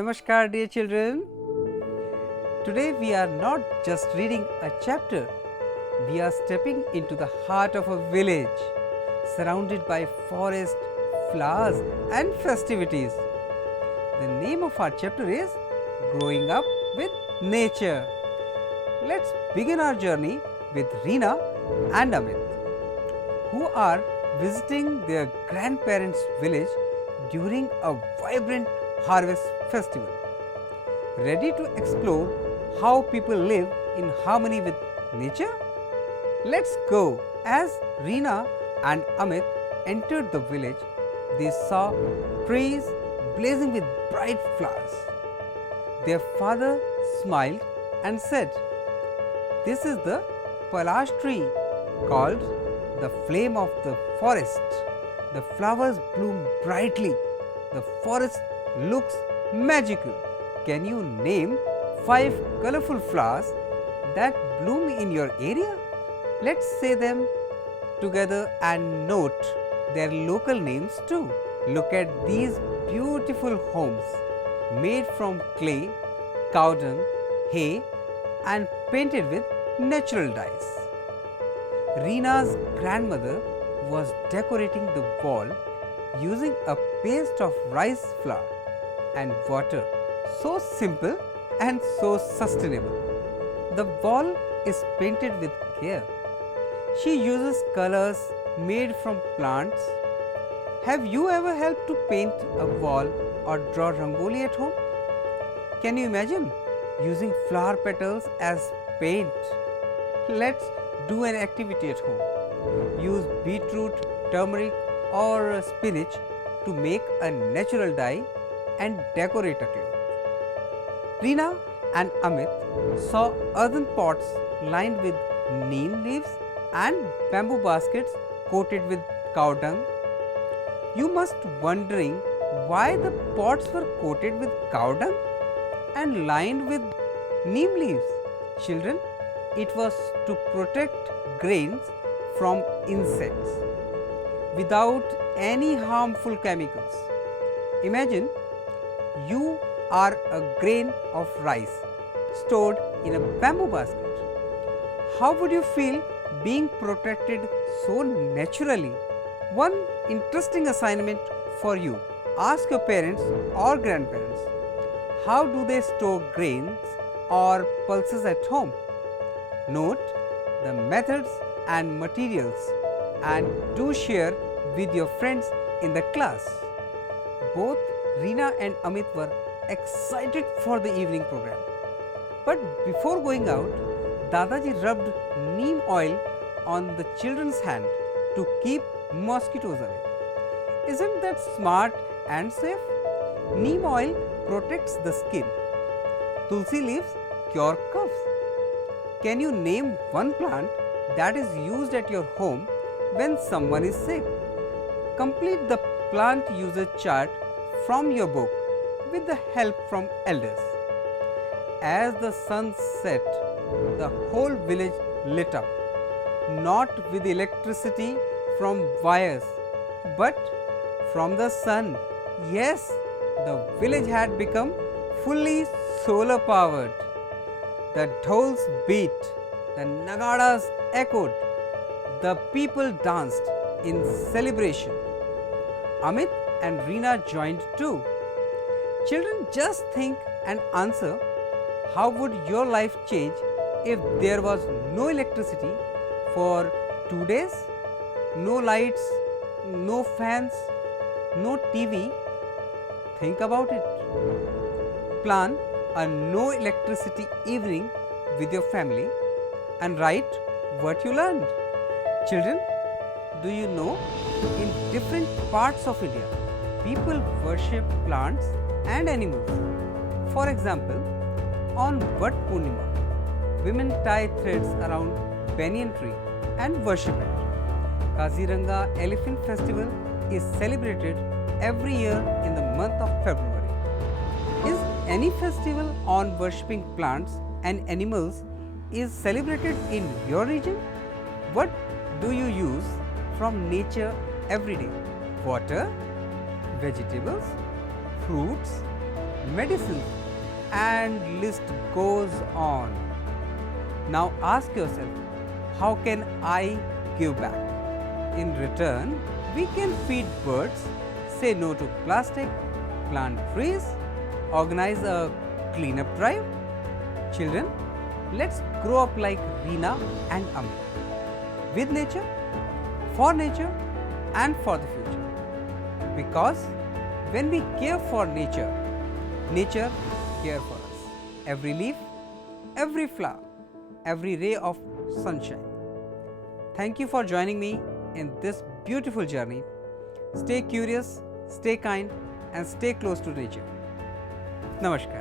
Namaskar dear children. Today we are not just reading a chapter, we are stepping into the heart of a village surrounded by forest, flowers and festivities. The name of our chapter is Growing Up with Nature. Let's begin our journey with Reena and Amit, who are visiting their grandparents' village during a vibrant harvest festival. Ready to explore how people live in harmony with nature? Let's go. As Reena and Amit entered the village, they saw trees blazing with bright flowers. Their father smiled and said, "This is the palash tree called the flame of the forest. The flowers bloom brightly. The forest looks magical. Can you name 5 colorful flowers that bloom in your area? Let's say them together and note their local names too." Look at these beautiful homes made from clay, cow dung, hay and painted with natural dyes. Reena's grandmother was decorating the wall using a paste of rice flour and water. So simple and so sustainable. The wall is painted with care. She uses colors made from plants. Have you ever helped to paint a wall or draw rangoli at home? Can you imagine using flower petals as paint? Let's do an activity at home. Use beetroot, turmeric or spinach to make a natural dye and decorate a cloth. Reena and Amit saw earthen pots lined with neem leaves and bamboo baskets coated with cow dung. You must wondering why the pots were coated with cow dung and lined with neem leaves. Children, it was to protect grains from insects without any harmful chemicals. Imagine you are a grain of rice stored in a bamboo basket. How would you feel being protected so naturally? One interesting assignment for you. Ask your parents or grandparents, how do they store grains or pulses at home? Note the methods and materials and do share with your friends in the class. Both Reena and Amit were excited for the evening program. But before going out, Dadaji rubbed neem oil on the children's hand to keep mosquitoes away. Isn't that smart and safe? Neem oil protects the skin. Tulsi leaves cure coughs. Can you name one plant that is used at your home when someone is sick? Complete the plant user chart from your book with the help from elders. As the sun set, the whole village lit up, not with electricity from wires, but from the sun. Yes, the village had become fully solar powered. The dhols beat, the nagadas echoed, the people danced in celebration. Amit and Reena joined too. Children, just think and answer, how would your life change if there was no electricity for 2 days? No lights, no fans, no TV? Think about it. Plan a no electricity evening with your family and write what you learned. Children, do you know in different parts of India, people worship plants and animals. For example, on Vat Purnima, women tie threads around banyan tree and worship it. Kaziranga Elephant Festival is celebrated every year in the month of February. Is any festival on worshipping plants and animals is celebrated in your region? What do you use from nature every day? Water, vegetables, fruits, medicine, and list goes on. Now ask yourself, how can I give back? In return, we can feed birds, say no to plastic, plant trees, organize a cleanup drive. Children, let's grow up like Reena and Amit, with nature, for nature, and for the future. Because when we care for nature, nature cares for us. Every leaf, every flower, every ray of sunshine. Thank you for joining me in this beautiful journey. Stay curious, stay kind, and stay close to nature. Namaskar.